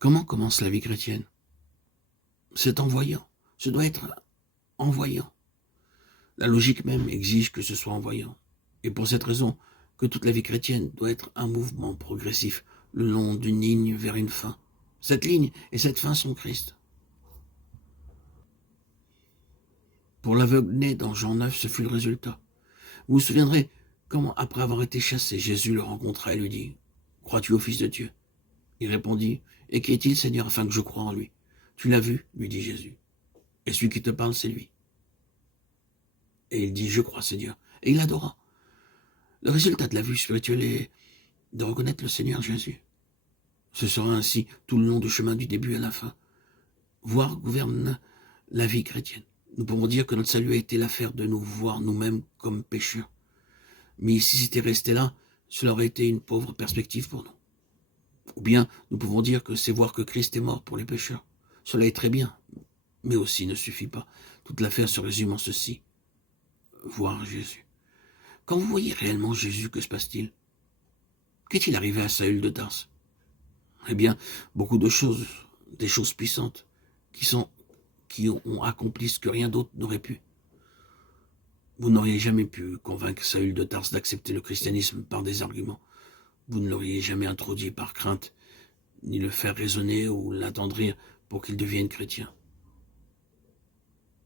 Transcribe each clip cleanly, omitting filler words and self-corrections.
Comment commence la vie chrétienne? C'est en voyant. Ce doit être en voyant. La logique même exige que ce soit en voyant. Et pour cette raison, que toute la vie chrétienne doit être un mouvement progressif, le long d'une ligne vers une fin. Cette ligne et cette fin sont Christ. Pour l'aveugle né dans Jean 9, ce fut le résultat. Vous vous souviendrez comment, après avoir été chassé, Jésus le rencontra et lui dit « Crois-tu au Fils de Dieu ?» Il répondit « Et qui est-il, Seigneur, afin que je croie en lui ?» « Tu l'as vu, lui dit Jésus. Et celui qui te parle, c'est lui. » Et il dit « Je crois, Seigneur. » Et il adora. Le résultat de la vue spirituelle est de reconnaître le Seigneur Jésus. Ce sera ainsi tout le long du chemin du début à la fin. Voir gouverne la vie chrétienne. Nous pouvons dire que notre salut a été l'affaire de nous voir nous-mêmes comme pécheurs. Mais si c'était resté là, cela aurait été une pauvre perspective pour nous. Ou bien nous pouvons dire que c'est voir que Christ est mort pour les pécheurs. Cela est très bien, mais aussi ne suffit pas. Toute l'affaire se résume en ceci. Voir Jésus. Quand vous voyez réellement Jésus, que se passe-t-il? Qu'est-il arrivé à Saül de Tarse? Eh bien, beaucoup de choses, des choses puissantes, qui ont accompli ce que rien d'autre n'aurait pu. Vous n'auriez jamais pu convaincre Saül de Tarse d'accepter le christianisme par des arguments. Vous ne l'auriez jamais introduit par crainte, ni le faire raisonner ou l'attendrir pour qu'il devienne chrétien.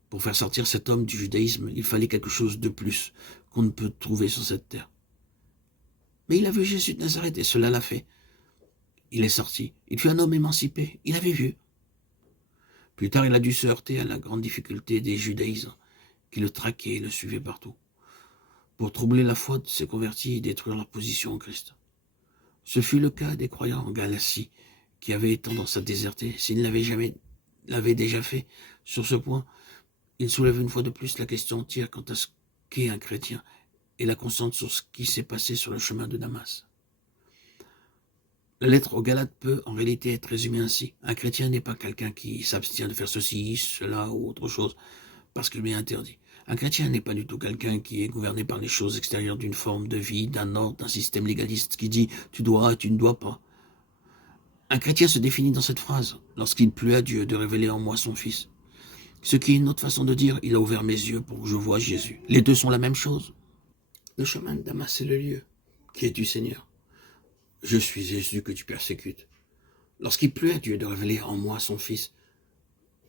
Pour faire sortir cet homme du judaïsme, il fallait quelque chose de plus qu'on ne peut trouver sur cette terre. Mais il a vu Jésus de Nazareth et cela l'a fait. Il est sorti, il fut un homme émancipé, il avait vu. Plus tard, il a dû se heurter à la grande difficulté des judaïsants qui le traquaient et le suivaient partout, pour troubler la foi de ses convertis et détruire leur position en Christ. Ce fut le cas des croyants en Galatie, qui avaient tendance à déserter. S'ils l'avaient déjà fait sur ce point, il soulève une fois de plus la question entière quant à ce qu'est un chrétien et la concentre sur ce qui s'est passé sur le chemin de Damas. La lettre aux Galates peut en réalité être résumée ainsi. Un chrétien n'est pas quelqu'un qui s'abstient de faire ceci, cela ou autre chose, parce qu'il lui est interdit. Un chrétien n'est pas du tout quelqu'un qui est gouverné par les choses extérieures d'une forme de vie, d'un ordre, d'un système légaliste qui dit « tu dois et tu ne dois pas ». Un chrétien se définit dans cette phrase « lorsqu'il plut à Dieu de révéler en moi son Fils ». Ce qui est une autre façon de dire « il a ouvert mes yeux pour que je voie Jésus ». Les deux sont la même chose. Le chemin de Damas, c'est le lieu. Qui es-tu, Seigneur? Je suis Jésus que tu persécutes. Lorsqu'il plut à Dieu de révéler en moi son Fils,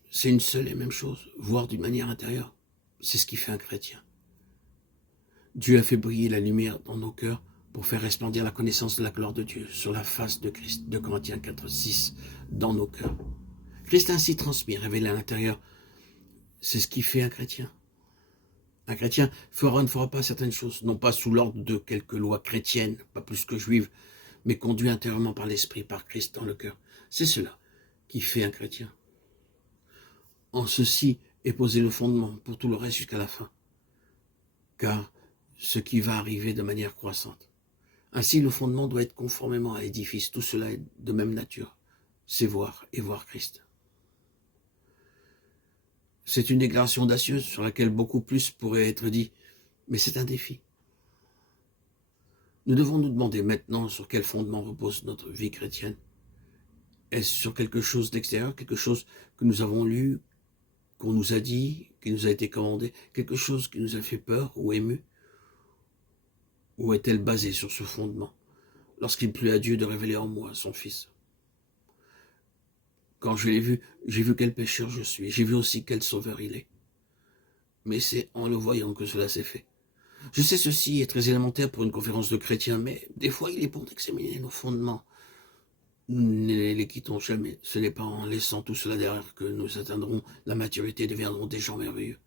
c'est une seule et même chose, voir d'une manière intérieure. C'est ce qui fait un chrétien. Dieu a fait briller la lumière dans nos cœurs pour faire resplendir la connaissance de la gloire de Dieu sur la face de Christ, de Corinthiens 4, 6, dans nos cœurs. Christ a ainsi transmis, révélé à l'intérieur. C'est ce qui fait un chrétien. Un chrétien fera ou ne fera pas certaines choses, non pas sous l'ordre de quelques lois chrétiennes, pas plus que juives, mais conduit intérieurement par l'Esprit, par Christ dans le cœur. C'est cela qui fait un chrétien. En ceci est posé le fondement pour tout le reste jusqu'à la fin, car ce qui va arriver de manière croissante. Ainsi, le fondement doit être conformément à l'édifice. Tout cela est de même nature. C'est voir et voir Christ. C'est une déclaration audacieuse sur laquelle beaucoup plus pourrait être dit, mais c'est un défi. Nous devons nous demander maintenant sur quel fondement repose notre vie chrétienne. Est-ce sur quelque chose d'extérieur, quelque chose que nous avons lu, qu'on nous a dit, qui nous a été commandé, quelque chose qui nous a fait peur ou ému? Ou est-elle basée sur ce fondement, lorsqu'il plut à Dieu de révéler en moi son Fils? Quand je l'ai vu, j'ai vu quel pécheur je suis, j'ai vu aussi quel sauveur il est. Mais c'est en le voyant que cela s'est fait. Je sais ceci est très élémentaire pour une conférence de chrétiens, mais des fois il est bon d'examiner nos fondements. Nous ne les quittons jamais. Ce n'est pas en laissant tout cela derrière que nous atteindrons la maturité et deviendrons des gens merveilleux.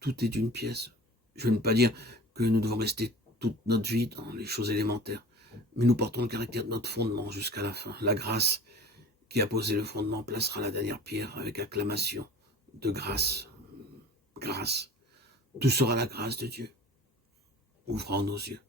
Tout est une pièce. Je ne veux pas dire que nous devons rester toute notre vie dans les choses élémentaires, mais nous portons le caractère de notre fondement jusqu'à la fin. La grâce qui a posé le fondement placera la dernière pierre avec acclamation de grâce. Grâce. Tout sera la grâce de Dieu. Ouvrons nos yeux.